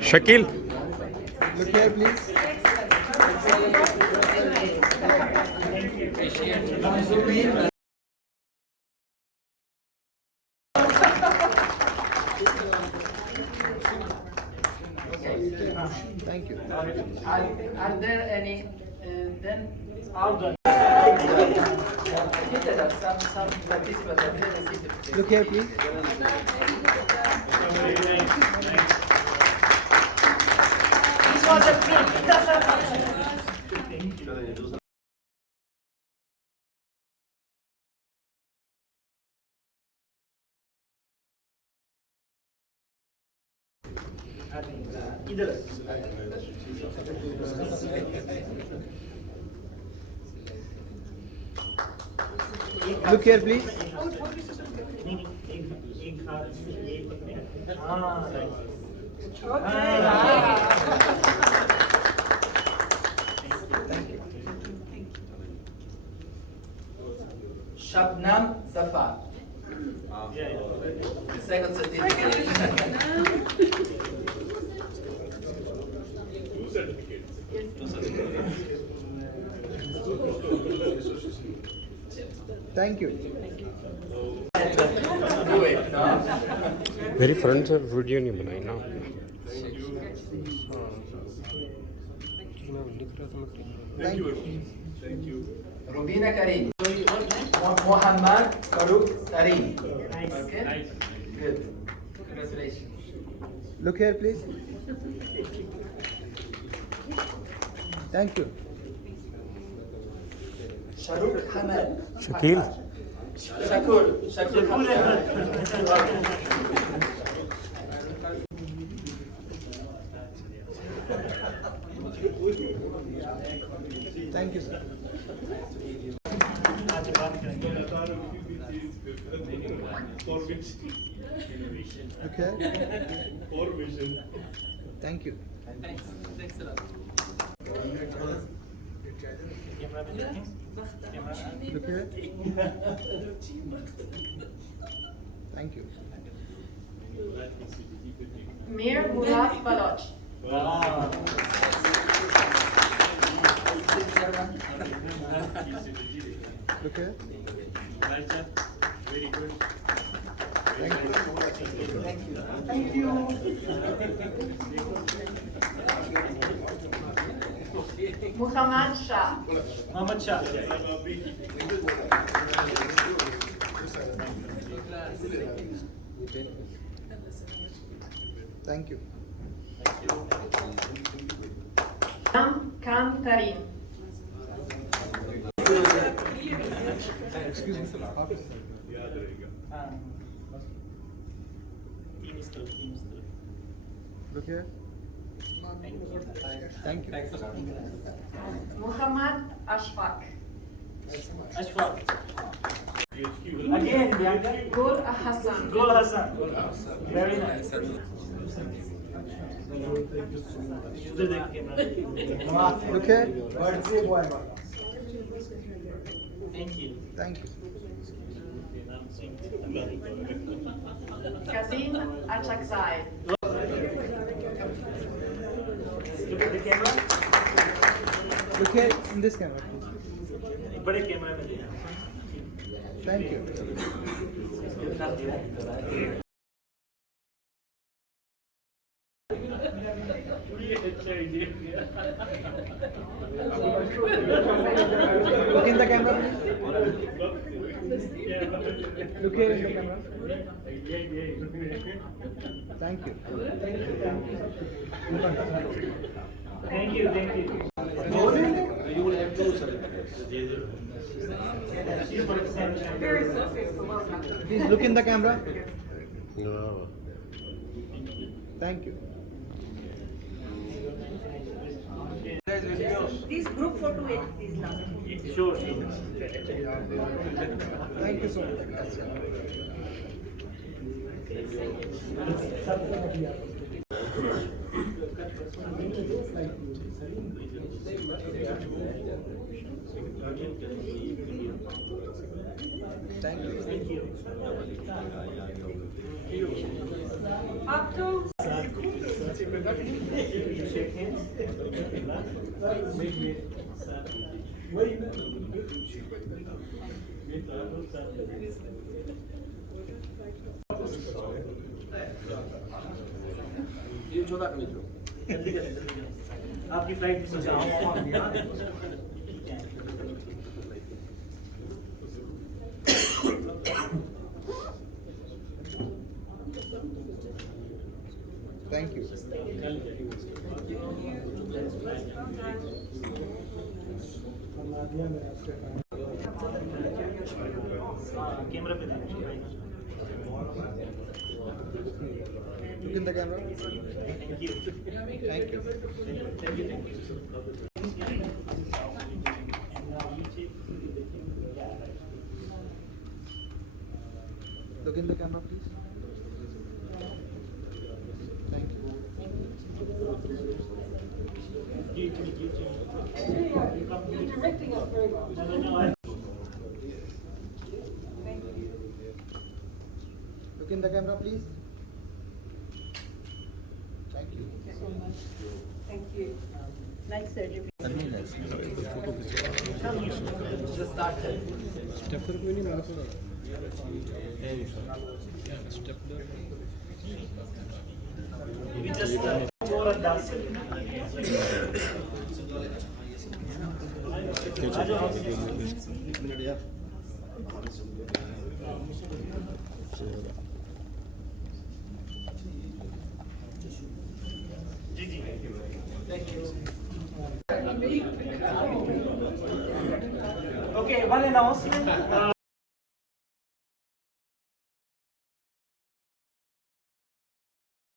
Shakil. Look here, please. Thank you. Are there any then Organi? Some participants have received. Look here, please. This was a trick. Look here, please. Shabnam Zafar. The second certificate. Thank you. Do it, no? मेरी friend से video नहीं बनाई ना Thank you. Rubina Karim. Muhammad Farooq Karim. Okay? Good. Congratulations. Look here, please. Thank you. Shahrukh Hamad. Shakil. Shakur Hamad. Thank you, sir. Okay. Thank you. Thanks a lot. Look here. Thank you. Mir Murad Baloch. Look here. Very good. Thank you. Muhammad Shah. Muhammad Shah. Thank you. Khan Karim. Excuse me. Look here. Thank you. Muhammad Ashfaq. Ashfaq. Again, Bianca. Gul Hassan. Gul Hassan. Very nice. Look here. Thank you. Thank you. Kazim Achakzai. Look at the camera. Look here in this camera, please. बड़े camera में देखना. Thank you. Look in the camera, please. Look here in the camera. Thank you. Thank you. Thank you. You will have to Please look in the camera. Thank you. This group photo is last. Sure. Thank you so much. Thank you. Up to Shake hands. ये छोटा कर लीजिए जल्दी करें, जल्दी करें। आपकी flight miss हो जाएगी। Thank you. कैमरा पे देना चाहिए। Look in the camera. Thank you. Thank you. Thank you. Thank you. Look in the camera, please. Thank you. You're directing us very well. No. Look in the camera, please. Thank you. Thank you. Like certificate. just started We just more of that. Okay, one announcement.